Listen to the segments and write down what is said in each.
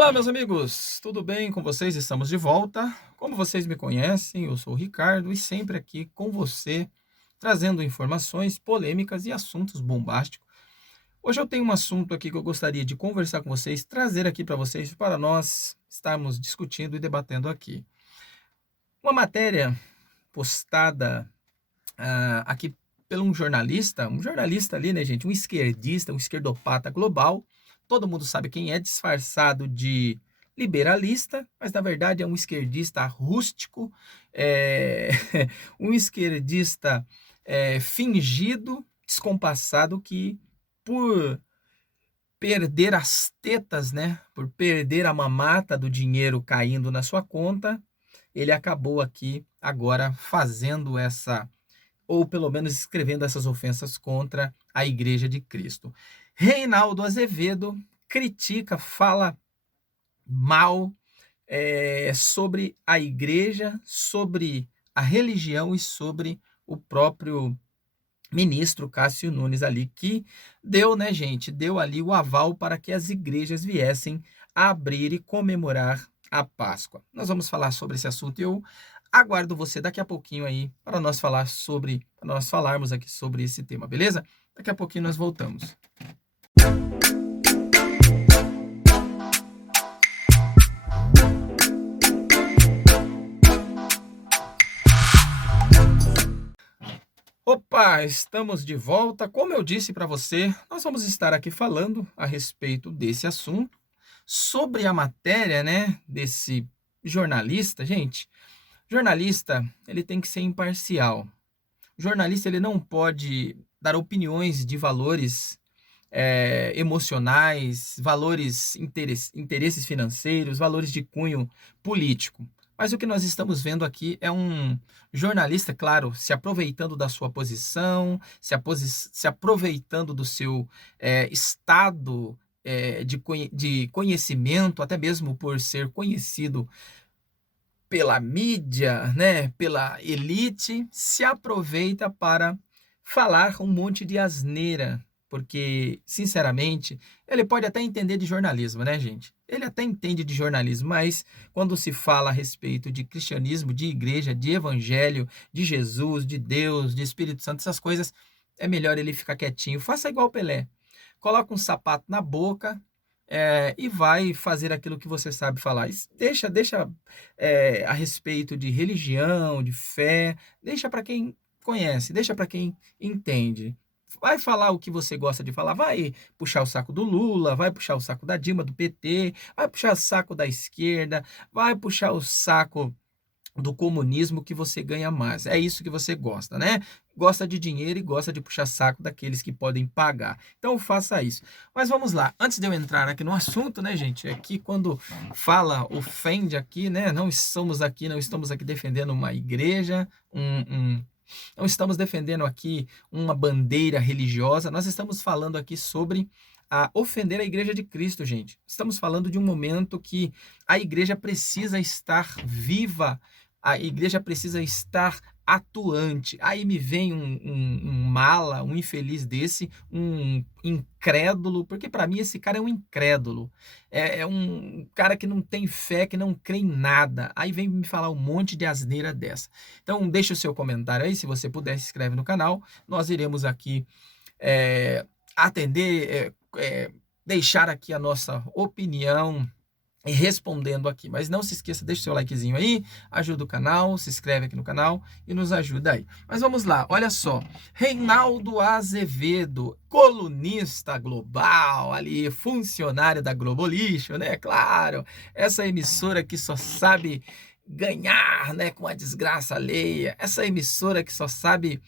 Olá, meus amigos, tudo bem com vocês? Estamos de volta. Como vocês me conhecem, eu sou o Ricardo e sempre aqui com você, trazendo informações, polêmicas e assuntos bombásticos. Hoje eu tenho um assunto aqui que eu gostaria de conversar com vocês, trazer aqui para vocês, para nós estarmos discutindo e debatendo aqui. Uma matéria postada aqui por um jornalista ali, né, gente? Um esquerdista, um esquerdopata global. Todo mundo sabe quem é, disfarçado de liberalista, mas na verdade é um esquerdista rústico, é, um esquerdista fingido, descompassado, que por perder as tetas, né, por perder a mamata do dinheiro caindo na sua conta, ele acabou aqui agora fazendo essa, ou pelo menos escrevendo essas ofensas contra a Igreja de Cristo. Reinaldo Azevedo critica, fala mal sobre a igreja, sobre a religião e sobre o próprio ministro Cássio Nunes ali, que deu, né, gente, deu ali o aval para que as igrejas viessem a abrir e comemorar a Páscoa. Nós vamos falar sobre esse assunto e eu aguardo você daqui a pouquinho aí para nós falarmos aqui sobre esse tema, beleza? Daqui a pouquinho nós voltamos. Opa, estamos de volta. Como eu disse para você, nós vamos estar aqui falando a respeito desse assunto, sobre a matéria, né, desse jornalista. Gente, jornalista, ele tem que ser imparcial. O jornalista, ele não pode dar opiniões de valores emocionais, valores, interesses financeiros, valores de cunho político. Mas o que nós estamos vendo aqui é um jornalista, claro, se aproveitando da sua posição, se aproveitando do seu estado de conhecimento, até mesmo por ser conhecido pela mídia, né, pela elite, se aproveita para falar um monte de asneira, porque, sinceramente, ele pode até entender de jornalismo, né, gente? Ele até entende de jornalismo, mas quando se fala a respeito de cristianismo, de igreja, de evangelho, de Jesus, de Deus, de Espírito Santo, essas coisas, é melhor ele ficar quietinho. Faça igual o Pelé. Coloca um sapato na boca, e vai fazer aquilo que você sabe falar. Deixa a respeito de religião, de fé, deixa para quem conhece, deixa para quem entende. Vai falar o que você gosta de falar, vai puxar o saco do Lula, vai puxar o saco da Dilma, do PT, vai puxar o saco da esquerda, vai puxar o saco do comunismo, que você ganha mais. É isso que você gosta, né? Gosta de dinheiro e gosta de puxar saco daqueles que podem pagar. Então faça isso. Mas vamos lá. Antes de eu entrar aqui no assunto, né, gente? Aqui quando fala, ofende aqui, né? Não estamos aqui defendendo uma igreja, não estamos defendendo aqui uma bandeira religiosa. Nós estamos falando aqui sobre ofender a Igreja de Cristo, gente. Estamos falando de um momento que a igreja precisa estar viva, a igreja precisa estar atuante. Aí me vem um mala, um infeliz desse, um incrédulo, porque para mim esse cara é um incrédulo, é um cara que não tem fé, que não crê em nada. Aí vem me falar um monte de asneira dessa. Então deixa o seu comentário aí, se você puder, se inscreve no canal. Nós iremos aqui atender, deixar aqui a nossa opinião e respondendo aqui. Mas não se esqueça, deixa o seu likezinho aí, ajuda o canal, se inscreve aqui no canal e nos ajuda aí. Mas vamos lá, olha só. Reinaldo Azevedo, colunista global ali, funcionário da Globo Lixo, né? Claro, essa emissora que só sabe ganhar, né, com a desgraça alheia. Essa emissora que só sabe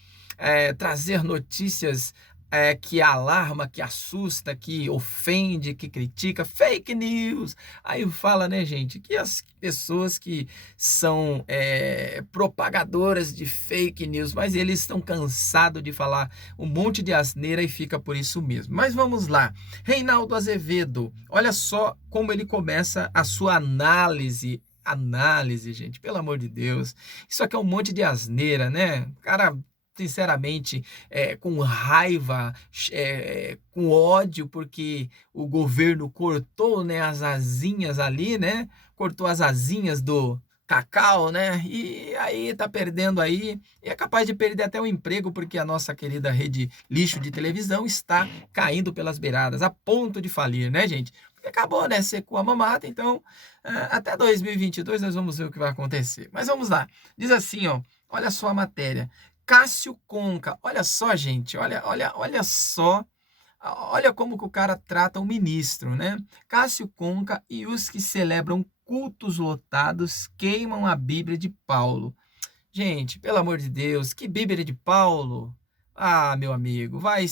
trazer notícias que alarma, que assusta, que ofende, que critica, fake news. Aí fala, né, gente, que as pessoas que são propagadoras de fake news, mas eles estão cansados de falar um monte de asneira e fica por isso mesmo. Mas vamos lá. Reinaldo Azevedo, olha só como ele começa a sua análise, gente, pelo amor de Deus. Isso aqui é um monte de asneira, né? Cara, sinceramente, com raiva, com ódio, porque o governo cortou, né, as asinhas ali, né? Cortou as asinhas do Cacau, né? E aí tá perdendo aí, e é capaz de perder até o emprego, porque a nossa querida rede lixo de televisão está caindo pelas beiradas, a ponto de falir, né, gente? Porque acabou, né? Secou a mamata, então até 2022 nós vamos ver o que vai acontecer. Mas vamos lá. Diz assim, ó, olha só a matéria. Cássio Conca, olha só, gente, olha só. Olha como que o cara trata o ministro, né? Cássio Conca e os que celebram cultos lotados queimam a Bíblia de Paulo. Gente, pelo amor de Deus, que Bíblia de Paulo? Ah, meu amigo, vai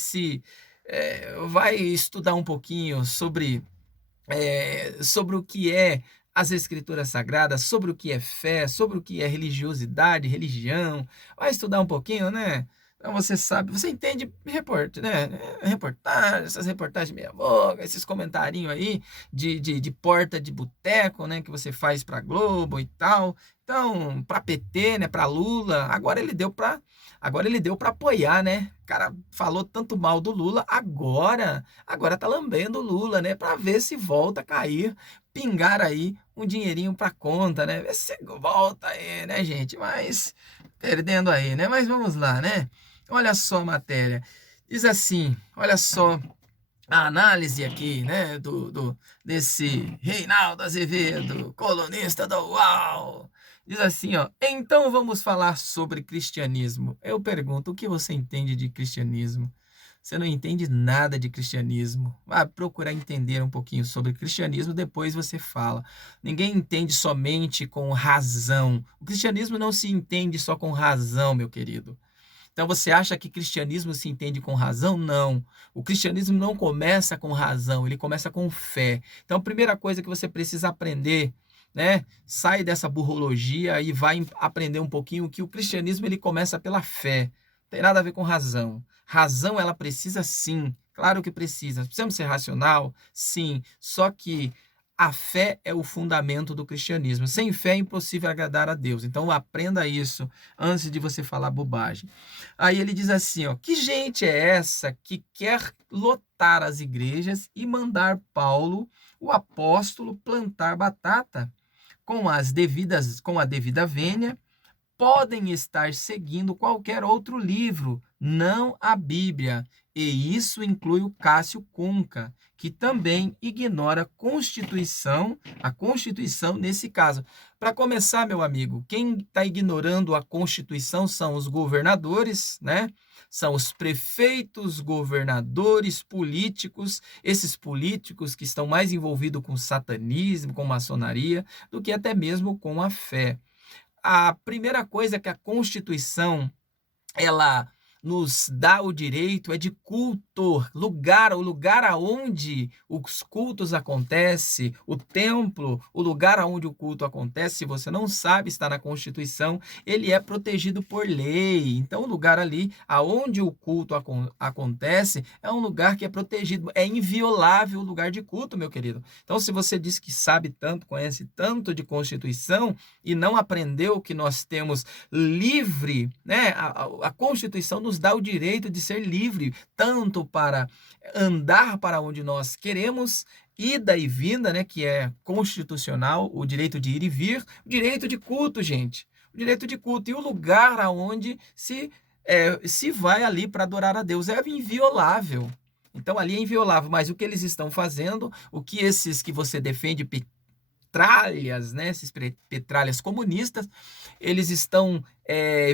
estudar um pouquinho sobre o que é as Escrituras Sagradas, sobre o que é fé, sobre o que é religiosidade, religião. Vai estudar um pouquinho, né? Então você sabe, você entende né? Reportagem, essas reportagens meia boca, esses comentarinhos aí de porta de boteco, né? Que você faz para Globo e tal. Então, para PT, né? Para Lula, agora ele deu para apoiar, né? O cara falou tanto mal do Lula, agora tá lambendo o Lula, né? Para ver se volta a cair, pingar aí um dinheirinho para conta, né? Ver se volta aí, né, gente? Mas perdendo aí, né? Mas vamos lá, né? Olha só a matéria. Diz assim, olha só a análise aqui, né, desse Reinaldo Azevedo, colunista do UOL. Diz assim, ó, então vamos falar sobre cristianismo. Eu pergunto, o que você entende de cristianismo? Você não entende nada de cristianismo. Vai procurar entender um pouquinho sobre cristianismo, depois você fala. Ninguém entende somente com razão. O cristianismo não se entende só com razão, meu querido. Então você acha que cristianismo se entende com razão? Não. O cristianismo não começa com razão, ele começa com fé. Então a primeira coisa que você precisa aprender, né? Sai dessa burrologia e vai aprender um pouquinho que o cristianismo ele começa pela fé. Não tem nada a ver com razão. Razão ela precisa sim, claro que precisa. Precisamos ser racional? Sim. Só que a fé é o fundamento do cristianismo. Sem fé é impossível agradar a Deus. Então aprenda isso antes de você falar bobagem. Aí ele diz assim, ó, que gente é essa que quer lotar as igrejas e mandar Paulo, o apóstolo, plantar batata com a devida vênia? Podem estar seguindo qualquer outro livro, não a Bíblia. E isso inclui o Cássio Cunca, que também ignora a Constituição nesse caso. Para começar, meu amigo, quem está ignorando a Constituição são os governadores, né? São os prefeitos, governadores, políticos, esses políticos que estão mais envolvidos com satanismo, com maçonaria, do que até mesmo com a fé. A primeira coisa que a Constituição ela nos dá o direito é de culto, o lugar aonde os cultos acontecem, o templo, o lugar aonde o culto acontece, se você não sabe, está na Constituição, ele é protegido por lei. Então, o lugar ali aonde o culto acontece é um lugar que é protegido, é inviolável o lugar de culto, meu querido. Então, se você diz que sabe tanto, conhece tanto de Constituição e não aprendeu que nós temos livre, né? A Constituição nos dá o direito de ser livre, tanto para andar para onde nós queremos, ida e vinda, né? Que é constitucional, o direito de ir e vir, o direito de culto, gente. O direito de culto e o lugar aonde se vai ali para adorar a Deus é inviolável. Então ali é inviolável, mas o que eles estão fazendo, o que esses que você defende petralhas, né, esses petralhas comunistas, eles estão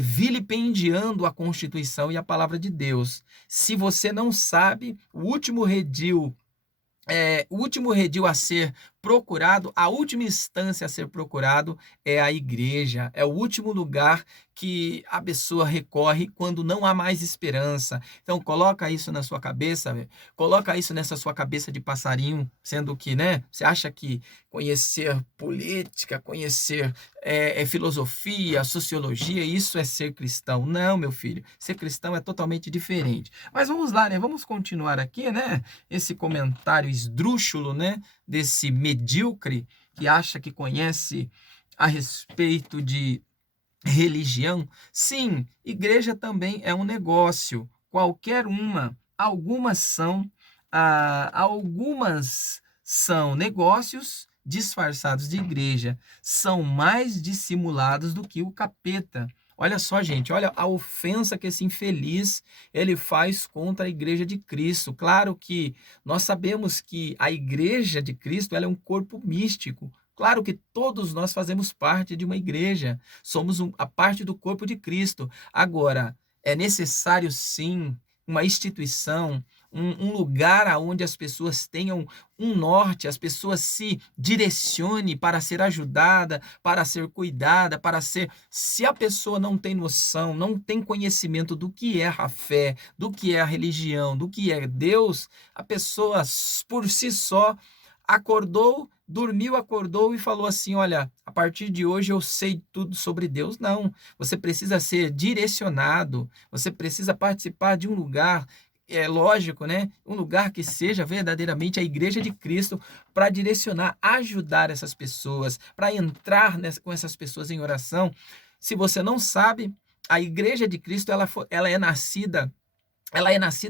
vilipendiando a Constituição e a palavra de Deus. Se você não sabe, o último redil a ser procurado, a última instância a ser procurado é a igreja, é o último lugar que a pessoa recorre quando não há mais esperança. Então coloca isso na sua cabeça, coloca isso nessa sua cabeça de passarinho, sendo que, né, você acha que conhecer política, conhecer filosofia, sociologia, isso é ser cristão. Não, meu filho, ser cristão é totalmente diferente. Mas vamos lá, né? Vamos continuar aqui, né? Esse comentário esdrúxulo, né? Desse medíocre que acha que conhece a respeito de religião? Sim, igreja também é um negócio, qualquer uma. Algumas são negócios disfarçados de igreja, são mais dissimulados do que o capeta. Olha só, gente, olha a ofensa que esse infeliz ele faz contra a igreja de Cristo. Claro que nós sabemos que a igreja de Cristo ela é um corpo místico. Claro que todos nós fazemos parte de uma igreja, somos a parte do corpo de Cristo. Agora, é necessário sim uma instituição, um lugar aonde as pessoas tenham um norte, as pessoas se direcionem para ser ajudada, para ser cuidada, para ser. Se a pessoa não tem noção, não tem conhecimento do que é a fé, do que é a religião, do que é Deus, a pessoa por si só acordou, dormiu, acordou e falou assim: olha, a partir de hoje eu sei tudo sobre Deus. Não, você precisa ser direcionado, você precisa participar de um lugar. É lógico, né? Um lugar que seja verdadeiramente a igreja de Cristo para direcionar, ajudar essas pessoas, para entrar com essas pessoas em oração. Se você não sabe, a igreja de Cristo ela é nascida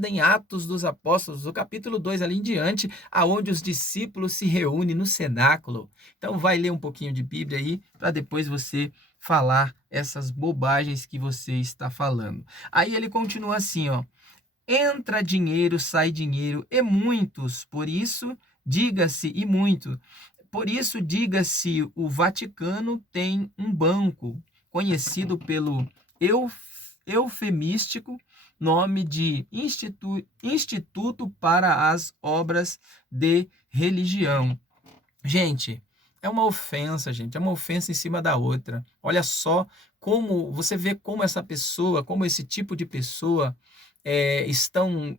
em Atos dos Apóstolos, no capítulo 2 ali em diante, aonde os discípulos se reúnem no cenáculo. Então vai ler um pouquinho de Bíblia aí, para depois você falar essas bobagens que você está falando. Aí ele continua assim, ó: entra dinheiro, sai dinheiro, e muitos, por isso diga-se, e muito. Por isso diga-se, o Vaticano tem um banco, conhecido pelo eufemístico nome de Instituto para as Obras de Religião. Gente, é uma ofensa, gente, é uma ofensa em cima da outra. Olha só como você vê como essa pessoa, como esse tipo de pessoa estão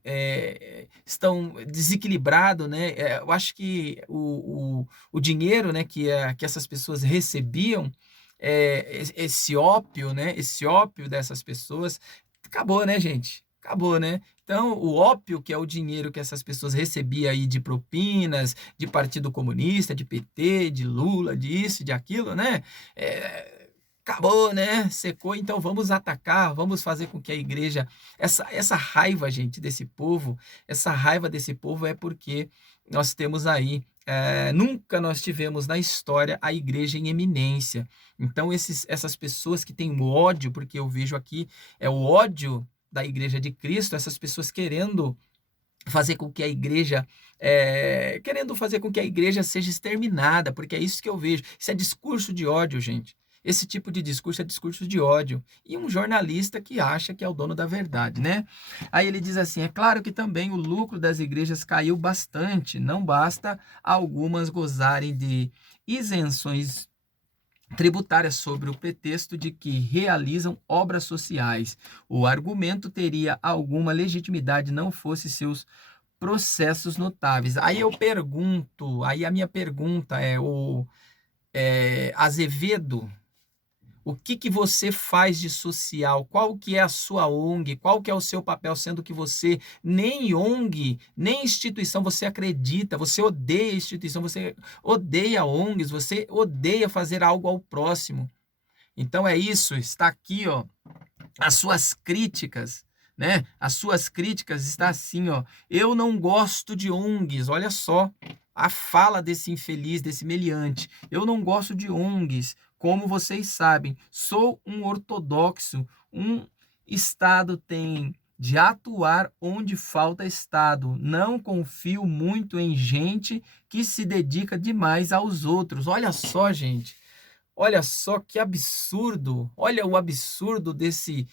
desequilibrado, né? Eu acho que o dinheiro, né, que essas pessoas recebiam, esse ópio, né? Esse ópio dessas pessoas acabou, né, gente? Acabou, né? Então, o ópio, que é o dinheiro que essas pessoas recebiam aí de propinas, de Partido Comunista, de PT, de Lula, disso, de aquilo, né? Acabou, né? Secou, então vamos atacar, vamos fazer com que a igreja. Essa raiva, gente, desse povo, essa raiva desse povo é porque nós temos aí. Nunca nós tivemos na história a igreja em eminência. Então, essas pessoas que têm ódio, porque eu vejo aqui, é o ódio da igreja de Cristo, essas pessoas fazer com que a igreja, querendo fazer com que a igreja seja exterminada, porque é isso que eu vejo. Isso é discurso de ódio, gente. Esse tipo de discurso é discurso de ódio. E um jornalista que acha que é o dono da verdade, né? Aí ele diz assim: é claro que também o lucro das igrejas caiu bastante, não basta algumas gozarem de isenções tributárias sobre o pretexto de que realizam obras sociais. O argumento teria alguma legitimidade não fosse seus processos notáveis. Aí eu pergunto, aí a minha pergunta é: o Azevedo, o que que você faz de social? Qual que é a sua ONG? Qual que é o seu papel, sendo que você nem ONG, nem instituição você acredita, você odeia instituição, você odeia ONGs, você odeia fazer algo ao próximo. Então é isso, está aqui, ó, as suas críticas, né? As suas críticas está assim, ó: eu não gosto de ONGs. Olha só a fala desse infeliz, desse meliante. Eu não gosto de ONGs. Como vocês sabem, sou um ortodoxo. Um Estado tem de atuar onde falta Estado. Não confio muito em gente que se dedica demais aos outros. Olha só, gente. Olha só que absurdo. Olha o absurdo desse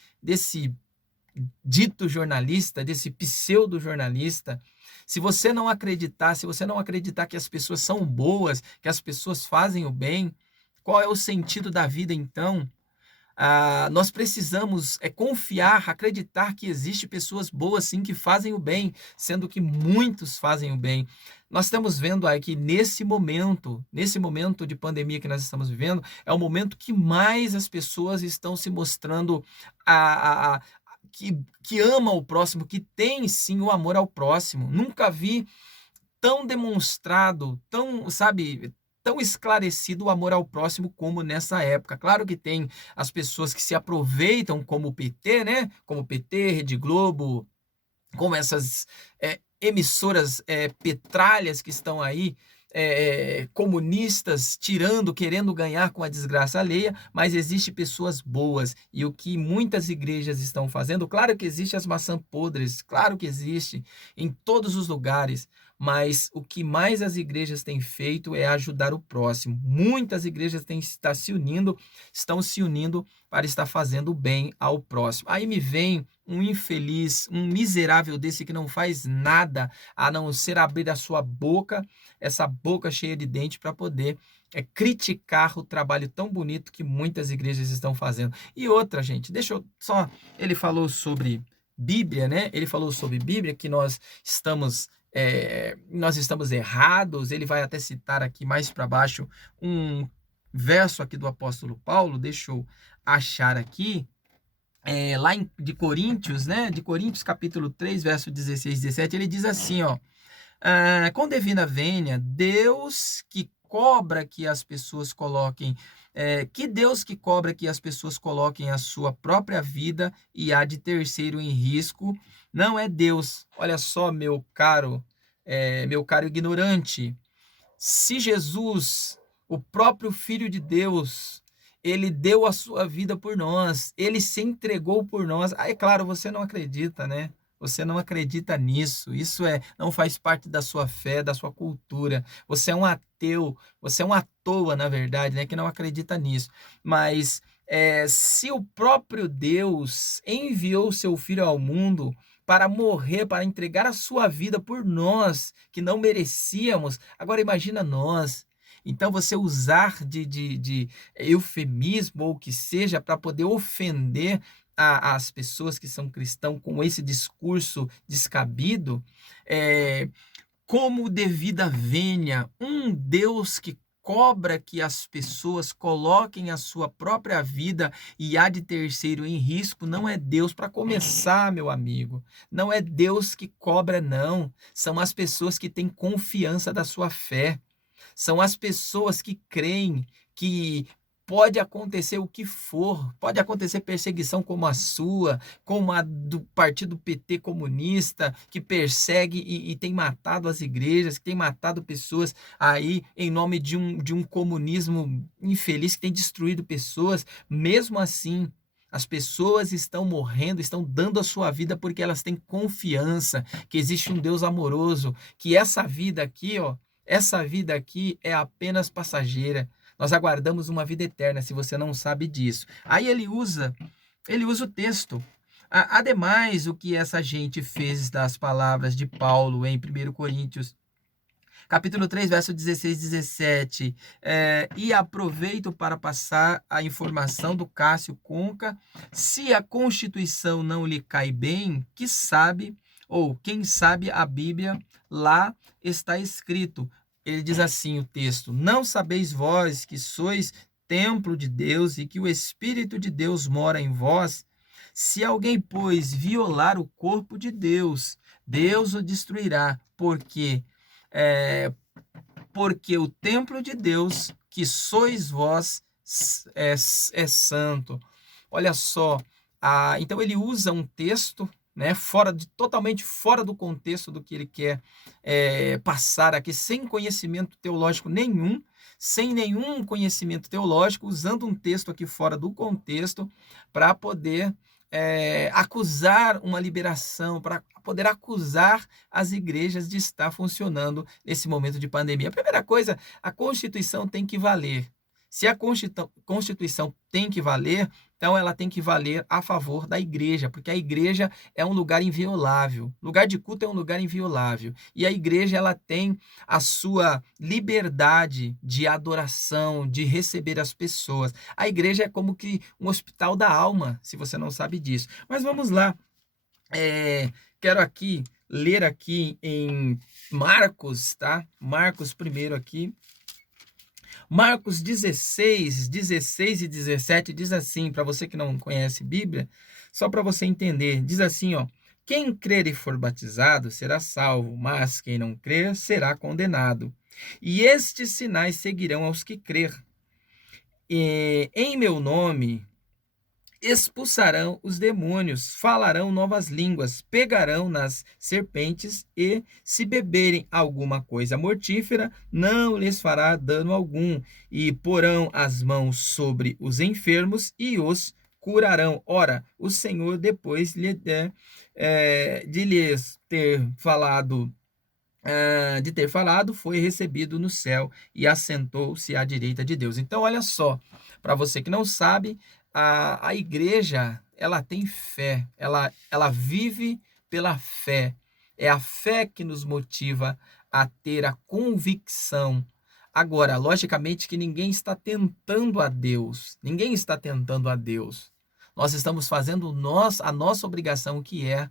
dito jornalista, desse pseudo jornalista. Se você não acreditar que as pessoas são boas, que as pessoas fazem o bem, qual é o sentido da vida então? Nós precisamos confiar, acreditar que existe pessoas boas sim que fazem o bem, sendo que muitos fazem o bem. Nós estamos vendo aqui nesse momento de pandemia que nós estamos vivendo, é o momento que mais as pessoas estão se mostrando a, a, a- que ama o próximo, que tem sim o amor ao próximo. Nunca vi tão demonstrado, tão, sabe, tão esclarecido o amor ao próximo como nessa época. Claro que tem as pessoas que se aproveitam, como o PT, né? Como o PT, Rede Globo, como essas emissoras petralhas que estão aí, comunistas, tirando, querendo ganhar com a desgraça alheia, mas existe pessoas boas. E o que muitas igrejas estão fazendo, claro que existe as maçãs podres, claro que existe em todos os lugares, mas o que mais as igrejas têm feito é ajudar o próximo. Muitas igrejas estão se unindo para estar fazendo bem ao próximo. Aí me vem um infeliz, um miserável desse que não faz nada a não ser abrir a sua boca, essa boca cheia de dente, para poder criticar o trabalho tão bonito que muitas igrejas estão fazendo. E outra, gente, deixa eu só. Ele falou sobre Bíblia, né? Ele falou sobre Bíblia, que nós estamos errados. Ele vai até citar aqui mais para baixo um verso aqui do apóstolo Paulo. Deixa eu achar aqui. Lá de Coríntios, né? De Coríntios, capítulo 3, verso 16 e 17, ele diz assim, ó. Com devida vênia, Deus que cobra que as pessoas coloquem, que Deus que cobra que as pessoas coloquem a sua própria vida e a de terceiro em risco, não é Deus. Olha só, meu caro ignorante, se Jesus, o próprio Filho de Deus, ele deu a sua vida por nós, ele se entregou por nós. Aí, é claro, você não acredita, né? Você não acredita nisso. Isso não faz parte da sua fé, da sua cultura. Você é um ateu, você é um à toa, na verdade, né? Que não acredita nisso. Mas se o próprio Deus enviou o seu Filho ao mundo para morrer, para entregar a sua vida por nós, que não merecíamos. Agora imagina nós. Então você usar de eufemismo ou o que seja para poder ofender as pessoas que são cristãos com esse discurso descabido, como devida vênia, um Deus que cobra que as pessoas coloquem a sua própria vida e a de terceiro em risco, não é Deus. Para começar, meu amigo, não é Deus que cobra, não. São as pessoas que têm confiança da sua fé. São as pessoas que creem que pode acontecer o que for, pode acontecer perseguição como a sua, como a do partido PT comunista, que persegue e tem matado as igrejas, que tem matado pessoas aí em nome de um comunismo infeliz que tem destruído pessoas. Mesmo assim, as pessoas estão morrendo, estão dando a sua vida porque elas têm confiança que existe um Deus amoroso, que essa vida aqui, ó, essa vida aqui é apenas passageira. Nós aguardamos uma vida eterna, se você não sabe disso. Aí ele usa o texto. Ademais, o que essa gente fez das palavras de Paulo em 1 Coríntios, capítulo 3, verso 16 e 17. E aproveito para passar a informação do Cássio Conca. Se a Constituição não lhe cai bem, que sabe, ou quem sabe a Bíblia, lá está escrito. Ele diz assim o texto: não sabeis vós que sois templo de Deus e que o Espírito de Deus mora em vós? Se alguém, pois, violar o corpo de Deus, Deus o destruirá, é, porque o templo de Deus, que sois vós, é santo. Olha só, então ele usa um texto, né, totalmente fora do contexto do que ele quer passar aqui, sem conhecimento teológico nenhum, sem nenhum conhecimento teológico, usando um texto aqui fora do contexto para poder acusar uma liberação, para poder acusar as igrejas de estar funcionando nesse momento de pandemia. A primeira coisa, a Constituição tem que valer. Se a Constituição tem que valer, então ela tem que valer a favor da igreja, porque a igreja é um lugar inviolável. Lugar de culto é um lugar inviolável. E a igreja ela tem a sua liberdade de adoração, de receber as pessoas. A igreja é como que um hospital da alma, se você não sabe disso. Mas vamos lá. Quero ler aqui em Marcos, tá? Marcos primeiro aqui. Marcos 16 e 17 diz assim, para você que não conhece Bíblia, só para você entender, diz assim, ó: quem crer e for batizado será salvo, mas quem não crer será condenado. E estes sinais seguirão aos que crer. Em meu nome expulsarão os demônios, falarão novas línguas, pegarão nas serpentes e, se beberem alguma coisa mortífera, não lhes fará dano algum, e porão as mãos sobre os enfermos e os curarão. Ora, o Senhor, depois de lhes ter falado, foi recebido no céu e assentou-se à direita de Deus. Então, olha só, para você que não sabe, a igreja, ela tem fé, ela vive pela fé. É a fé que nos motiva a ter a convicção. Agora, logicamente que ninguém está tentando a Deus, ninguém está tentando a Deus. Nós estamos fazendo a nossa obrigação, que é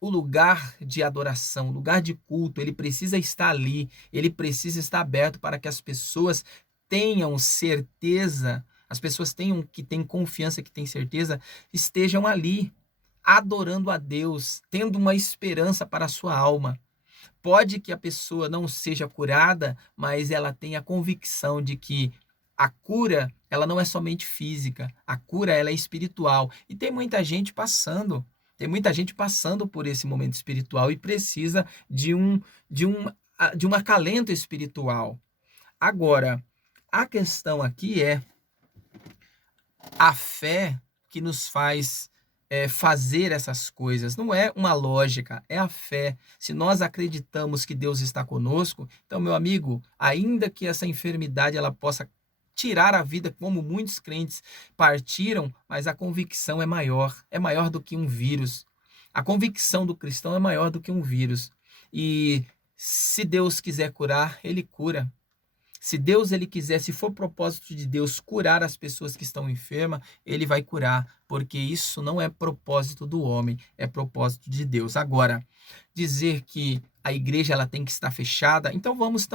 o lugar de adoração, o lugar de culto. Ele precisa estar ali, ele precisa estar aberto para que as pessoas tenham certeza, as pessoas que têm confiança, que têm certeza, estejam ali, adorando a Deus, tendo uma esperança para a sua alma. Pode que a pessoa não seja curada, mas ela tenha a convicção de que a cura, ela não é somente física, a cura, ela é espiritual. E tem muita gente passando por esse momento espiritual e precisa de um acalento espiritual. Agora, a questão aqui é a fé que nos faz fazer essas coisas. Não é uma lógica, é a fé. Se nós acreditamos que Deus está conosco, então, meu amigo, ainda que essa enfermidade ela possa tirar a vida, como muitos crentes partiram, mas a convicção é maior do que um vírus. A convicção do cristão é maior do que um vírus. E se Deus quiser curar, ele cura. Se Deus ele quiser, se for propósito de Deus curar as pessoas que estão enfermas, ele vai curar, porque isso não é propósito do homem, é propósito de Deus. Agora, dizer que a igreja ela tem que estar fechada, então vamos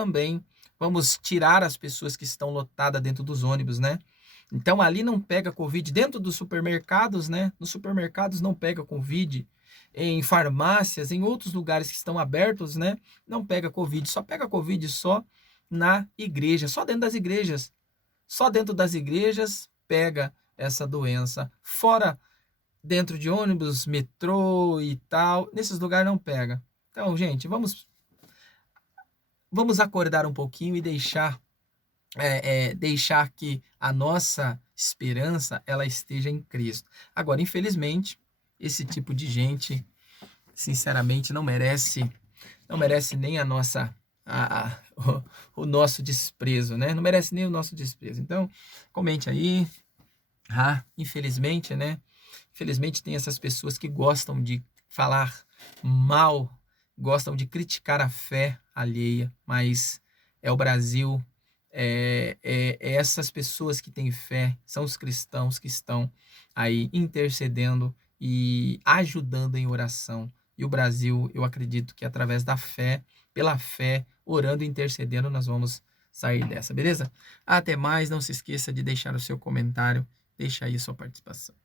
tirar as pessoas que estão lotadas dentro dos ônibus, né? Então ali não pega Covid, dentro dos supermercados, né? Nos supermercados não pega Covid, em farmácias, em outros lugares que estão abertos, né? Não pega Covid, só pega Covid só na igreja, só dentro das igrejas. Só dentro das igrejas pega essa doença. Fora, dentro de ônibus, metrô e tal, nesses lugares não pega. Então, gente, vamos acordar um pouquinho e deixar que a nossa esperança ela esteja em Cristo. Agora, infelizmente, esse tipo de gente, sinceramente, não merece nem o nosso desprezo, né? Não merece nem o nosso desprezo. Então, comente aí. Infelizmente, né? Infelizmente tem essas pessoas que gostam de falar mal, gostam de criticar a fé alheia, mas é o Brasil, é essas pessoas que têm fé, são os cristãos que estão aí intercedendo e ajudando em oração. E o Brasil, eu acredito que através da fé, pela fé, orando e intercedendo, nós vamos sair dessa, beleza? Até mais, não se esqueça de deixar o seu comentário, deixa aí a sua participação.